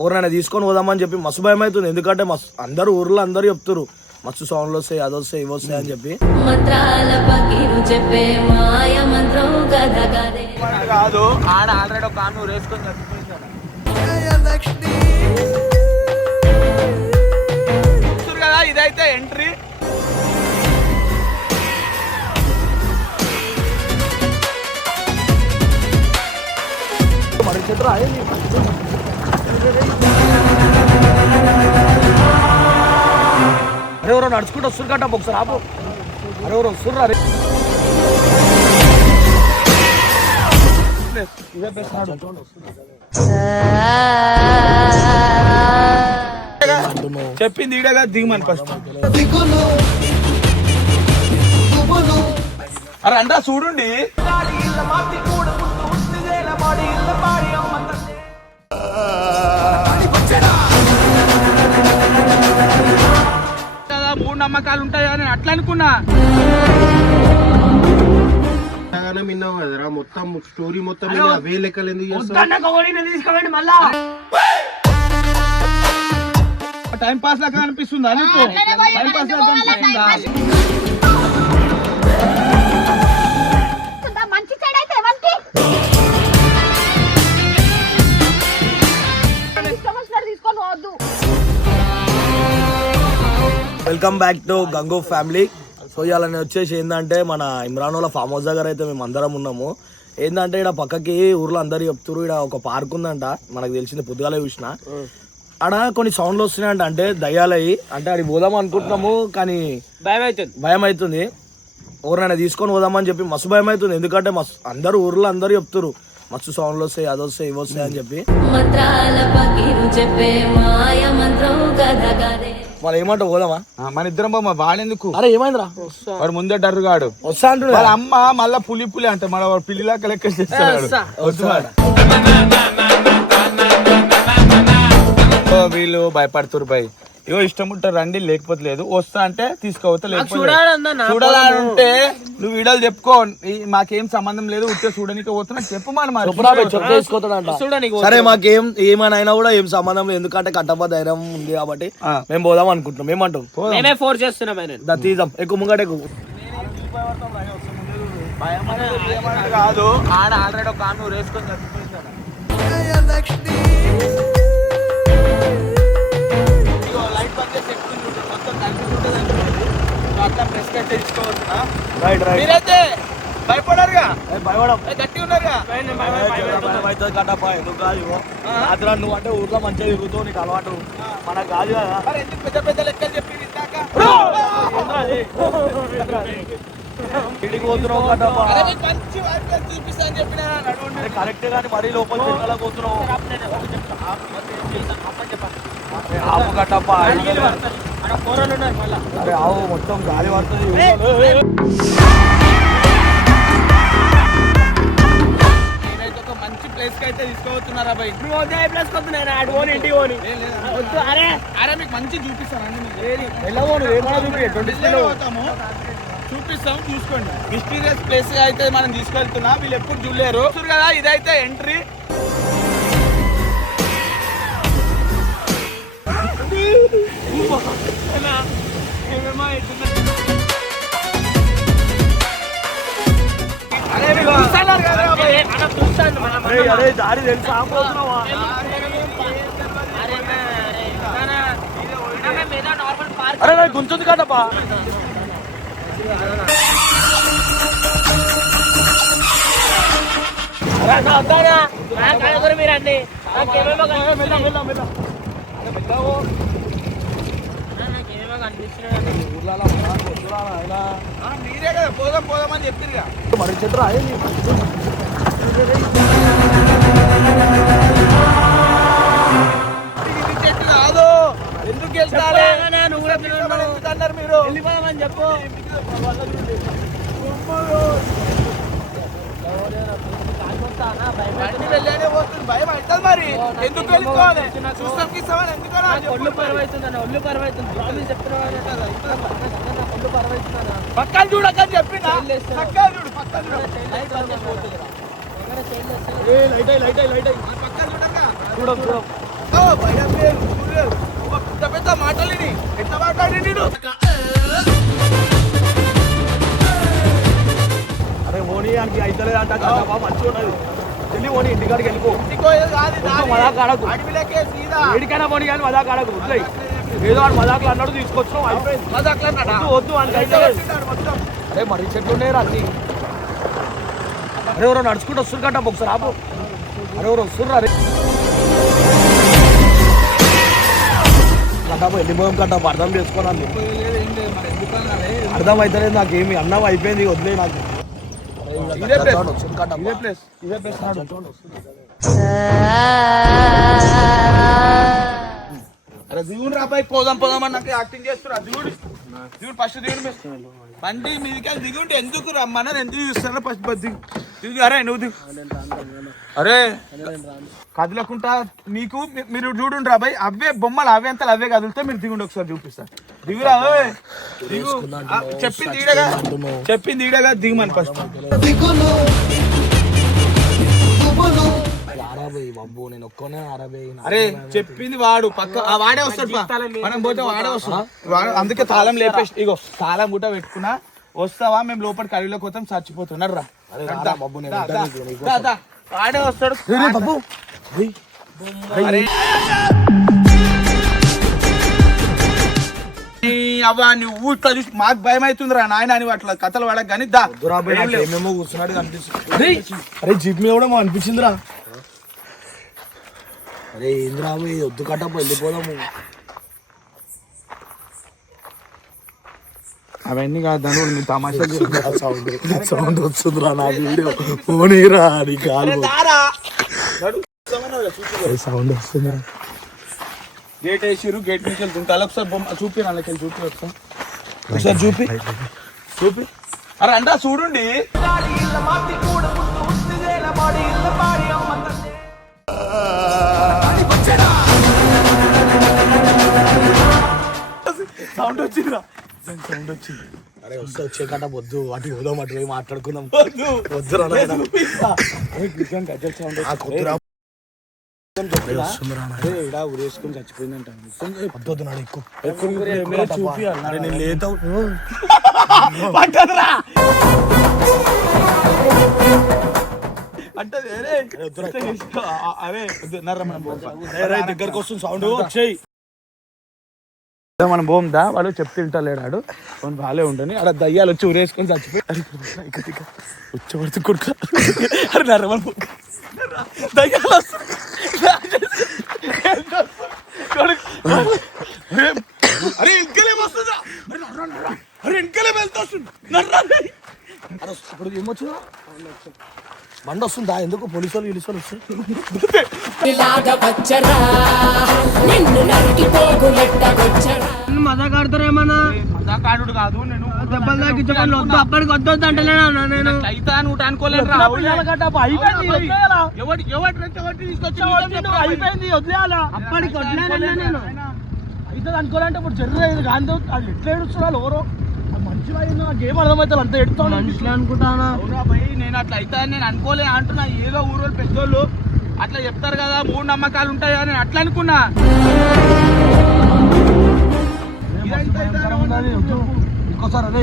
ఎవరైనా తీసుకొని పోదామని చెప్పి మస్తు భయం అవుతుంది. ఎందుకంటే అందరూ ఊర్లో అందరూ చెప్తారు మస్తు సౌండ్లు వస్తాయి, అది వస్తాయి, ఇవి వస్తాయి అని చెప్పి. కాదు ఆడ ఆల్రెడీ ఒక ఆమె వేసుకొని కదా. ఇదైతే ఎంట్రీ. అరే ఎవరో నడుచుకుంటూ వస్తుంది కట్ట ఒకసారి ఆపు. అరే ఎవరు వస్తుర్రా? చెప్పింది ఈడగా దిగమని ఫస్ట్. అరే అంటా చూడండి. మూడు నమ్మకాలు ఉంటాయని అట్లా అనుకున్నా. విన్నావు కదరా మొత్తం స్టోరీ మొత్తం అవే లెక్కలు ఎందుకు టైం పాస్ లాగా అనిపిస్తుందా నీకు? టైం పాస్ లాగా అనిపిస్తుందా? Welcome back to Gango family. So ఇవాళ వచ్చేసి ఏంటంటే మన ఇమ్రాన్ వాళ్ళ ఫామ్ హౌస్ దగ్గర అయితే మేము అందరం ఉన్నాము. ఏంటంటే ఇక్కడ పక్కకి ఊర్లో అందరు చెప్తారు ఇక్కడ ఒక పార్క్ ఉందంట, మనకు తెలిసింది పొద్దుగాలే చూసిన. ఆడ కొన్ని సౌండ్లు వస్తున్నాయంట, అంటే దయ్యాలయ్యి. అంటే అది పోదాం అనుకుంటున్నాము కానీ భయం అవుతుంది. ఎవరైనా తీసుకొని పోదామని చెప్పి మస్తు భయం అవుతుంది. ఎందుకంటే అందరు ఊర్లో అందరు చెప్తారు మస్తు సౌండ్లు వస్తాయి, అది వస్తాయి, ఇవి వస్తాయి అని చెప్పి. మరి ఏమంటావు పోదామా? మన ఇద్దరం బామ్మ వాడేందుకు? అరే ఏమైందిరా? వాడు ముందే డర్రుగాడు వస్తా అంటున్నాడు. వాళ్ళ అమ్మ మళ్ళా పులి అంటే మన పిల్లిలాగా లెక్క చేస్తాడు. వీళ్ళు భయపడుతురు భయ్. ఇగో ఇష్టం ఉంటారు రండి, లేకపోతే లేదు. వస్తా అంటే తీసుకోవద్దు, లేకపోతే చూడాలంటే నువ్వు వీడియోలు చెప్పుకో, మాకేం సంబంధం లేదు, ఉట్టే చూడడానికి పోతున్నా చెప్పు. సరే మాకేం ఏమైనా కూడా ఏం సంబంధం లేదు, ఎందుకంటే కట్టప్ప ధైర్యం ఉంది కాబట్టి మేము పోదాం అనుకుంటున్నాం. ఏమంటాం? తీద్దాం. ఎక్కువ ముంగట ఎక్కువ కాదు ఆడ ఆల్రెడీ ఒక ఆమె వేసుకొని మీరైతే భయపడారుగా, గట్టి ఉన్నారుగా. నువ్వు అంటే ఊర్లో మంచిగా తిరుగుతావు, నీకు అలవాటు, మనకు కాదు కదా. ఎందుకు పెద్ద పెద్ద లెక్కలు చెప్పి ఇంటికి పోతున్నావు కట్టప్పా, చూపిస్తా అని చెప్పిన కరెక్ట్ గానీ మరీ లోపల పోతున్నావు. ఆపు కట్టప్పా, అరే ఆవు మొత్తం గాలి పడుతుంది. నేనైతే ఒక మంచి ప్లేస్ కి అయితే తీసుకోబోతున్నారా భయ్. అరే మీకు మంచి చూపిస్తాను, చూపిస్తాం చూసుకోండి. మిస్టీరియస్ ప్లేస్ అయితే మనం తీసుకెళ్తున్నా, వీళ్ళు ఎప్పుడు చూడలేరు కదా. ఇదైతే ఎంట్రీ. దారి తెలుసా? అరే నాకు గుంతుంది కదప్పా. మీరండి మీరే కదా పోదాం పోదామని చెప్పిరుగా. మరి చెట్టు చెట్టు కాదు, ఎందుకు వెళ్తారు ఎందుకన్నారు మీరు? వెళ్ళిపోదామని చెప్పు. వెళ్ళానే పోతుంది, భయం అవుతుంది. మరి ఎందుకు వెళ్ళిపోవాలి? చూస్తాం కిస్తామని ఎందుకన్నా పక్కన చూడకని చెప్పిన పక్కన చూడు, పక్కన చూడు, పక్కన చూడక చూడం భయం లేదు, ఊరు లేదు. ఒక పెద్ద పెద్ద మాటలు ఇని. ఎట్లా మాట్లాడి అరే మోని అని అయితే అంట మంచిగా ఉన్నది వెళ్ళి మోని ఇంటికాడికి వెళ్ళిపో ఏడికైనా మోని కానీ మజాక్ ఆడకు వద్దులే ఏదో అని మజాకులు అన్నాడు తీసుకొచ్చినావు అయిపోయింది వద్దు అని అయితే అరే మరీ చెట్లు ఉన్నాయి అన్ని అరే ఎవరో నడుచుకుంటూ వస్తుంది కట్ట ఒకసారి ఆపు అరే ఎవరు వస్తుర్రా అరే కట్టాపు వెళ్ళిపోయాం కట్టాపు అర్థం చేసుకోవాలి అర్థం అయితే నాకేమి అన్నం అయిపోయింది వదిలే నాకు అరే దిగుడు రాబాయి పోదాం పోదాం అని నాకు యాక్టింగ్ చేస్తున్నా దిగుడు దిగుడు ఫస్ట్ దిగుడు బండి మీదికి దిగుంటే ఎందుకు రమ్మన్నారు ఎందుకు చూస్తారా ఫస్ట్ దిగు అరే నువ్వు దిగు అరే కదలకుండా మీకు మీరు చూడండి రాబాయి అవే బొమ్మలు అవే అంతలు అవే కదిలితే మీరు దిగుండి ఒకసారి చూపిస్తారు దిగురా దిగు చెప్పింది ఈడగా దిగుమని ఫస్ట్ అరే చెప్పింది వాడు పక్క వాడే వస్తాడు మనం పోతే వాడే వస్తాడు అందుకే తాళం లేపేసి ఇగో తాళం గుట్ట పెట్టుకున్నా వస్తావా మేము లోపలికి అడవిలోకి పోతాం చచ్చిపోతున్నారు రా వాడే వస్తాడు అవ్వా నువ్వు చూసి మాకు భయం అవుతుందిరా నాయన అని అట్లా కథలు వాడక కానీ ఏమేమో కూర్చున్నాడు అనిపిస్తుంది అరే జీప్ మీద కూడా అనిపించిందిరా అరే ఏంద్రా వద్దు కట్టపు వెళ్ళిపోదాము అవన్నీ కాదు దాని తమాషా సౌండ్ వస్తుందిరా నా వీడియో పోనీరా నీ కాలు సౌండ్ వస్తుందిరా గేట్ వేసిరు గేట్ నుంచి వెళ్తుంటా ఒకసారి బొమ్మ చూపి వాళ్ళకి చూపి ఒకసారి చూపి చూపి అరే అంటా చూడండి సౌండ్ వచ్చిందిరా సౌండ్ వచ్చింది అరే వస్తే వచ్చే కట్ట వద్దు అటు పోదాం అటు పోయి మాట్లాడుకుందాం వద్దురా ఉరేసుకుని చచ్చిపోయిందంట వద్దు చూపి నేను లేత దగ్గరకు వస్తుంది సౌండ్ వచ్చేయి మనం పోందా వాడు చెప్తుంటలేడాడు మనం బాగాలే ఉంటుంది అక్కడ దయ్యాలు వచ్చి ఉరేసుకొని చచ్చిపోయి వచ్చేవాడితే కొడుక అరే నర్రమని దయ్యాలు అరే ఇంకలే వస్తుందా అరే ఇంకలే వెళ్తా వస్తుంది ఇప్పుడు ఏమొచ్చిందా బండి వస్తుందా ఎందుకు పోలీసు వాళ్ళు గిలీసు వాళ్ళు మజాక్ ఆడతారేమన్నా మజాక్ ఆడు కాదు నేను దెబ్బలు తాకించకుండా వద్దు అప్పటికి వద్దు అంటలేనా నేను అయితే నువ్వు అనుకోలేదు అయిపోయింది వదిలేయాలా అప్పటికి వదిలేనా నేను అయితే అనుకోవాలంటే ఇప్పుడు జరుగుతుంది కానీ అది ఎట్లా ఏడుస్తున్నారు ఎవరో మంచిగా అయింది నాకు ఏం అర్థమవుతుంది అంత ఎడుతాను మనుషులు అనుకుంటానా నేను అట్లా అయితే నేను అనుకోలే అంటున్నా ఏదో ఊరోళ్ళు పెద్దోళ్ళు అట్లా చెప్తారు కదా మూడు నమ్మకాలు ఉంటాయి అని అట్లా అనుకున్నా ఇంకోసారి అదే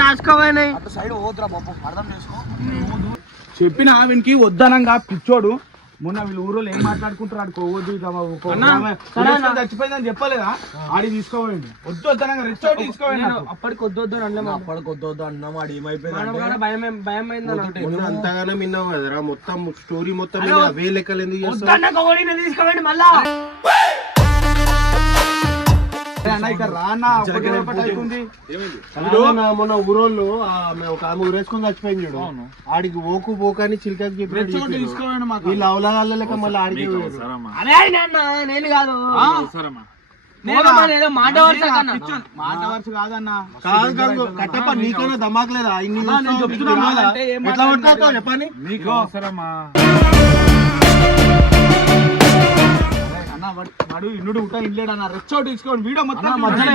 రాసుకోపోయినాయి అటు సైడ్ పోతురా బాబు అర్థం చేసుకో చెప్పిన వీనికి వద్దనంగా పిచ్చోడు మొన్న వీళ్ళు ఊరోళ్ళు ఏం మాట్లాడుకుంటారు ఆడు కోవద్దు చచ్చిపోయిందని చెప్పలేదా ఆడి తీసుకోవండి వద్దు వద్దనంగా రిచోటి తీసుకోవండి అప్పటికి వద్దు అప్పటికి వద్దు అన్నాం ఆడు ఏమైపోయింది భయం అయింది అంతగానే విన్నావు కదరా మొత్తం స్టోరీ మొత్తం అవే లెక్కలు ఎందుకు తీసుకోండి మళ్ళా మొన్న ఊరోళ్ళు ఒక ఆమె ఊరేసుకొని చచ్చిపోయింది చూడు ఆడికి ఓకు పోకని చిలికకి చెప్పి వీళ్ళు అవలాగాళ్ళ లెక్క మళ్ళీ ఆడికి నేను కాదు మాట వరుస కాదన్నా కాదు కట్టప్ప నీకైనా దమాకలేదా ఇన్ని చెప్తున్నా ఎట్లా పట్టుకోతావు చెప్పని నీకు అవసరమా అన్న వాడు ఇన్నుడు ఉంటా ఇల్లేడన్నా రెచ్చోటి తీసుకోండి వీడియో మొత్తం మధ్యలో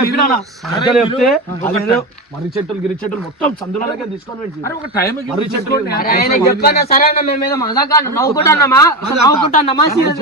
చెప్తే అదేదో మర్రి చెట్టులు గిరి చెట్టులు మొత్తం సందులకే తీసుకొని వెళ్ళి అరే ఒక టైం మర్రి చెట్లు ఆయన చెప్పన్నా సరే అన్న మేమేదో మజాగా నవ్వుకుంటున్నామా సీరియస్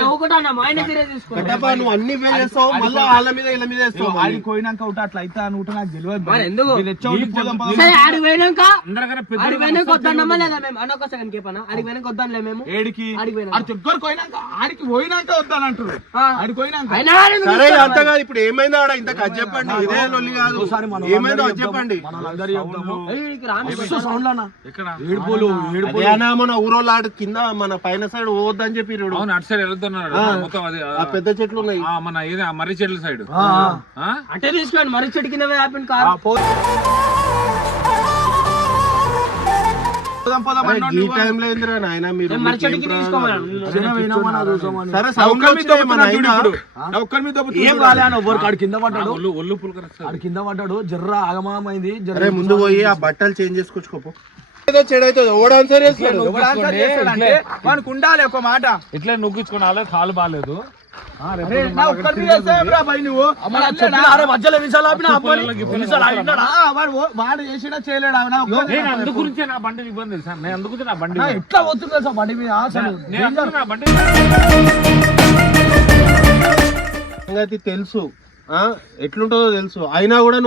నవ్వుకుంటున్నామా ఆయన సీరియస్ తీసుకుంటా కట్టప్ప నువ్వు అన్ని వేస్తావు మళ్ళీ వాళ్ళ మీద ఇలా మీద వేస్తావు ఆడికి పోయినాక ఒకటి అట్లా అయితే అనుకుంటే నాకు తెలియదు మరి ఎందుకు ఈ రెచ్చోటి పోదాం పద. సరే ఆడికి పోయినాక అందరికన్నా ఆడికి పోయినాక వద్దన్నమా లేదా మేము అన్నొక సెకండ్ కేపన్నా ఆడికి పోయినాక వద్దాంలే మేము ఏడికి ఆడికి పోయినాక. ఆడి దగ్గరకు పోయినాక ఆడికి పోయినాక వద్దానంటారు ఆడికి పోయినాక అయినా ఆడిని సరే అంత కాదు ఇప్పుడు ఏమైందో ఆడ ఇంత అది చెప్పండి ఇదే లొల్లి కాదు ఏమైందో అది చెప్పండి మనందరి చెప్తాము వీడికి రాము సౌండ్ అన్న ఎక్కడ ఏడుపులు అదేనా మన ఊరోళ్ళు ఆడ కింద మన పైన సైడ్ పోవద్దని చెప్పి అవును అటు సైడ్ వెళ్తున్నాడు మొత్తం అది ఆ పెద్ద చెట్లు ఉన్నాయి మన ఏది ఆ మర్రి చెట్ల సైడ్ అంటే తీసుకోండి మరి చెట్టు కింద ఆపిన కారు పోదాం పోదాం అరే, అన్నోడు ఈ నువ్వు. టైంలో ఏందిరా నాయన మీరు మరి చెట్టు కింద తీసుకోమని సరే నా సౌండ్ ఒక్కరి మీద వచ్చినాయి మన దొబ్బుతున్నాడు ఆయన. ఇప్పుడు. నా ఒక్కరి మీద దొబ్బుతున్నాడు. ఏం కాలే అని ఒవ్వరు కాడు కింద పడ్డాడు ఒళ్ళు పులకరిస్తాడు ఆడు కింద పడ్డాడు జర్ర ఆగమామైంది అరే ముందు పోయి ఆ బట్టలు చేంజ్ చేసుకొచ్చుకోపో ఏదో చెడైతుంది ఓడ ఆన్సర్ చేస్తాడు ఎవడు ఆన్సర్ చేస్తాడంటే వానికి ఉండాలి ఒక మాట ఇట్లా నొక్కించుకున్నా కాలు బాగాలేదు అరే, నా ఒక్కరి మీద వేసావురా భయ్ నువ్వు అరే మధ్యలో విశాలు ఆపిన వాడు చేసినా చేయలేడా నా ఒక్కరి నేను అందు గురించే నా బండి ఇబ్బంది తెలుసా నేను అందుకు నా బండి ఎట్లా పోతుంది సార్ బండి మీద అసలు నేను అందుకు నా బండి సంగతి తెలుసు ఆ ఎట్లుంటుందో తెలుసు అయినా కూడా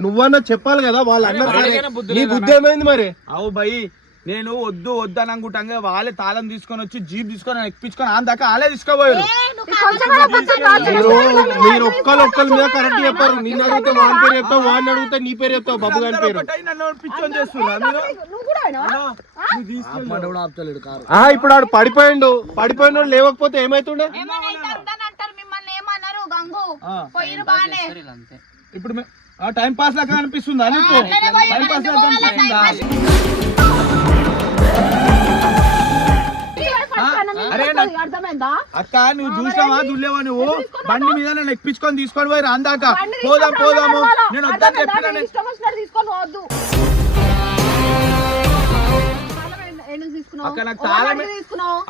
నువ్వన్నా చెప్పాలి కదా వాళ్ళందరూ సరే, నీ బుద్ధి ఏమైంది మరి అవు భయ్ నేను వద్దు వద్దు అని అనుకుంటాగా వాళ్ళే తాళం తీసుకొని వచ్చి జీప్ తీసుకొని ఎక్కించుకొని ఆ దాకా వాళ్ళే తీసుకోబోయారు మీరు ఒక్కరు మీద కరెక్ట్ చెప్పారు నిన్ను అడిగితే వాని పేరు చెప్తావు వాడిని అడిగితే నీ పేరు చెప్తావు బాబు గారి పేరు ఒకటై నన్ను పిచ్చోని చేస్తున్నా మీరు కూడా ఆపుతలేడు కారు ఇప్పుడు ఆడు పడిపోయిన లేవకపోతే ఏమైతుండే ఇప్పుడు టైం పాస్ లాగా అనిపిస్తుందా నీకు టైం పాస్ లాగా అనిపిస్తుందా అక్క నువ్వు చూసావా చూడలేవా నువ్వు బండి మీద నన్ను ఎక్కించుకొని తీసుకొని పోయి అందాక పోదాము నేను వద్దని చెప్పిన అక్క నాకు తాళం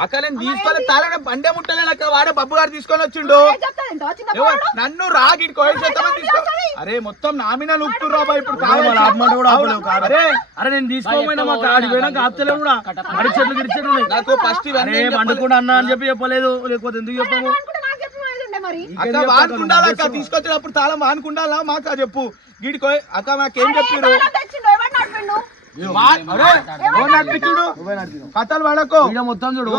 అక్క నేను తీసుకోలే తాళం బండే ముట్టలేదు అక్క వాడే బబ్బు గారు తీసుకొని వచ్చిండు నన్ను రాగిడి కోసేస్తామని తీసుకో అరే మొత్తం నా మీద నూపుతుర్రా బాయ్ ఇప్పుడు కావాలి ఆపమంటే కూడా ఆపలేవు కారు. అరే అరే నేను తీసుకోపోయినా మా కాడి పోయినాక ఆపుతలేవు కూడా మడి చెట్లు గిరిచెట్లు ఉన్నాయి నాకు ఫస్ట్ అరే వండుకుండా అన్నా అని చెప్పి చెప్పలేదు లేకపోతే ఎందుకు చెప్పాము అక్క వానుకుండాలా అక్క తీసుకొచ్చినప్పుడు తాళం వానుకుండాలా మాకు చెప్పు గీడికో అక్క మాకేం చెప్పారు నడిపించుడు కథలు వాడకో వీడియో మొత్తం చూడు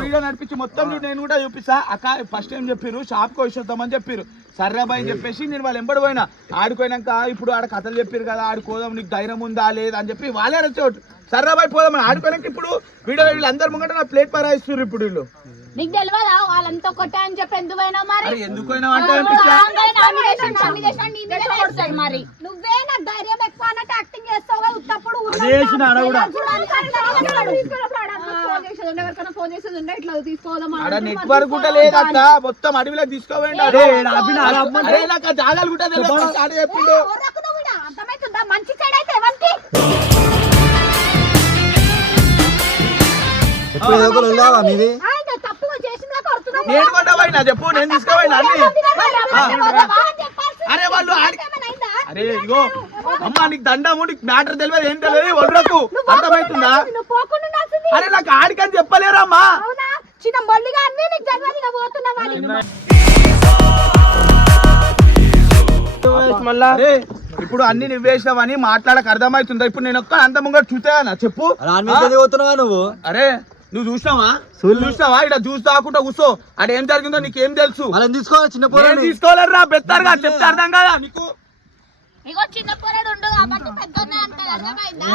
వీడియో నడిపించి మొత్తం చూడు నేను కూడా చూపిస్తా అక్క ఫస్ట్ ఏం చెప్పారు షాప్ కు వచ్చేద్దామని చెప్పారు సర్రాబాయ్ అని చెప్పేసి నేను వాళ్ళు ఎంబడి పోయినా ఆడుకోయినాక ఇప్పుడు ఆడ కథలు చెప్పారు కదా ఆడుకోదాం నీకు ధైర్యం ఉందా లేదా అని చెప్పి వాళ్ళే వచ్చేవాడు సర్రాబాయ్ పోదామని ఆడుకోయినాక ఇప్పుడు వీడియో వీళ్ళందరు ముంగట నా ప్లేట్ పరాయిస్తారు ఇప్పుడు వీళ్ళు నీకు తెలియదా వాళ్ళంతా కొట్టా అని చెప్పి ఎందుకు పోయినా మరి అరే ఎందుకు పోయినా అంటే అనిపించా మరి నువ్వే నాకు ధైర్యం ఎక్కువ అన్నట్టు యాక్టింగ్ చేస్తావు ఉత్తప్పుడు ఫోన్ చేసేది ఉండే ఇట్లా తీసుకోదాం ఆడ నెట్వర్క్ కూడా లేదక్క మొత్తం అడవిలో తీసుకోవండి అరే నాకు ఆ జాగాలు కూడా తెలియదు ఆడ చెప్పిండు అర్థమవుతుందా మంచి సైడ్ అయితే ఎవరికి తప్పుగా చేసిందా కొడుతున్నావు నేను కూడా పోయినా చెప్పు నేను తీసుకోపోయినా అన్ని అరే వాళ్ళు అరే ఇగో అమ్మ నీకు దండము నీకు మ్యాటర్ తెలియదు ఏం తెలియదు ఒళ్ళకు అర్థమవుతుందా అరే నాకు ఆడికని చెప్పలేరమ్మా చిన్న బొల్లిగా అన్ని నీకు జన్మదిగా పోతున్నావా అరే ఇప్పుడు అన్ని నువ్వేసినావని మాట్లాడక అర్థమవుతుందా ఇప్పుడు నేను ఒక్క అంత ముంగట చూసానా చెప్పు నువ్వు అరే నువ్వు చూసినావా ఇక్కడ చూసి తాకుండా కూర్చో అక్కడ ఏం జరిగిందో నీకేం తెలుసు తీసుకోవాలి చిన్న తీసుకోలేరు బెత్తారుగా చెప్తే అర్థం కదా నీకు ఇగో చిన్న పోరాడు ఉండు కాబట్టి పెద్ద అర్థమైందా